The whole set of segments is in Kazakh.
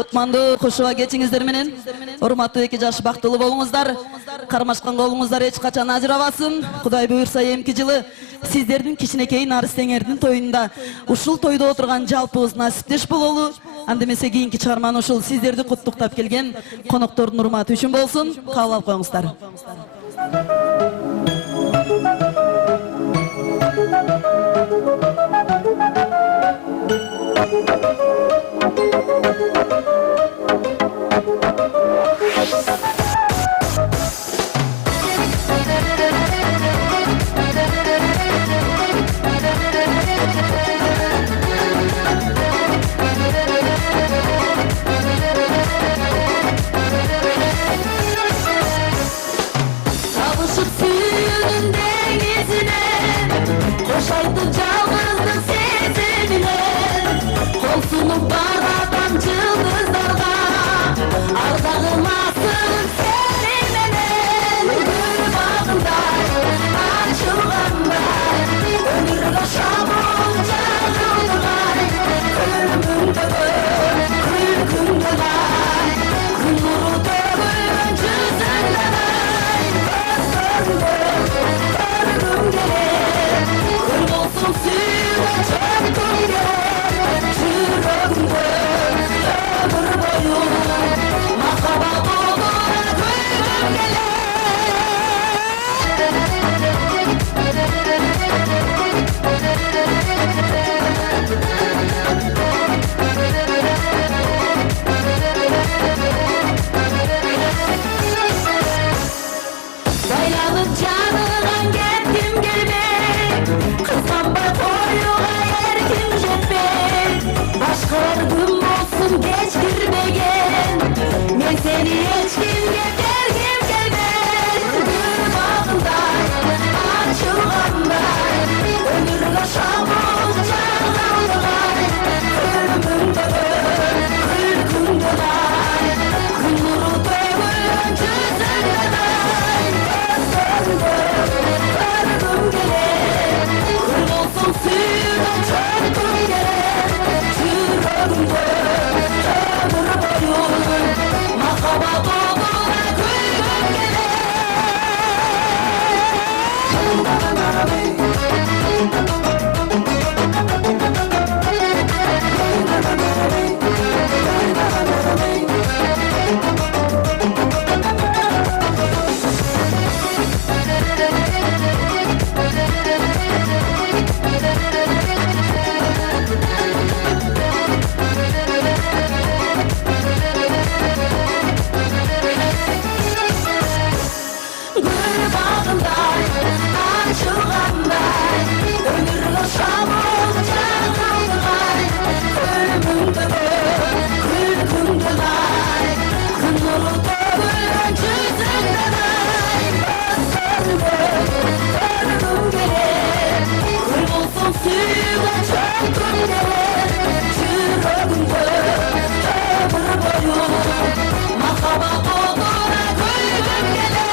Kutmandı koşuğa geçinizler menen. Urmatlı iki jaş baktılı bolуңуздар. Karmaşkan golуңуздар hiç kaçan ajırabasın. Kuday buyursa emki жылы sizlerдің кичинекей Нарыстеңердин тоюнда ушул тойдо отурган жалпыбыз насиптеш бололу. Андемесе кийинки чыгарманы ушул сиздерди куттуктап келген коноктордун урматы үчүн болсун. Кабыл алып коюңуздар. Koşaydı жалғыздық сезімінен, қол сұнып барадам жылдыздарга, ардағымасың сеніменен. Гүл бағындай, ашылғандай, өмірге шабуыл жағылдырғай, күлкіңді лай, күн нұры төгілген жүзіңнен ай, көргім келер, күн болсын сүйген жаттым келер, жүрегімді өмір бойы махаббат отына көйгім келер. Байланып жаныған кеттім келмей, қызғанбай қоюға еркім жетпей, башқалардың болсын кешкірмеген, мен сені ешкімге бергім келмей. Гүл бағындай, ашылғандай, өмірге шабуыл жағылдырғай, күлкіңді лай, күн нұры төгілген жүзіңнен ай, көргім келер, күн болсын сүйген жаттым келер, жүрегімді өмір бойы махаббат отына көйгім келер. Гүл бағындай, ашылғандай, өмірге шабуыл жағылдырғай, күлкіңді лай, күн нұры төгілген жүзіңнен ай, көргім келер, күн болсын сүйген жаттым келер, жүрегімді өмір бойы махаббат отына көйгім келер.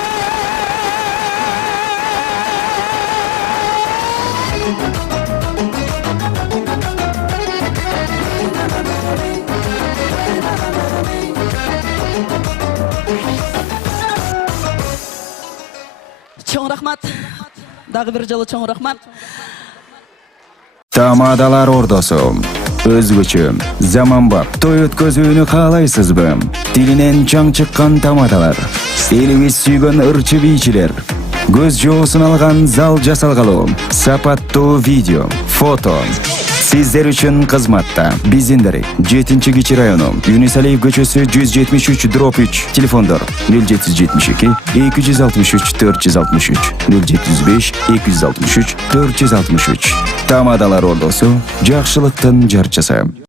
Чоң рахмат. Дагы бир жолу чоң рахмат. Тамадалар ордосу. Өзгөчө, заманбап той өткөзүүнү каалайсызбы? Тилинен чаң чыккан тамадалар. Элибиз сүйгөн ырчы бийчилер. Көз жоосун алган зал жасалгалуу. Сапаттуу видео, фото. Сиздер үчүн кызматта. Биздин дарек 7-Кичи району, Юнусалиев көчөсү 173/3, телефондор 0772 263 463, 075 263 463. Тамадалар ордосу, жакшылыктын жарчысы.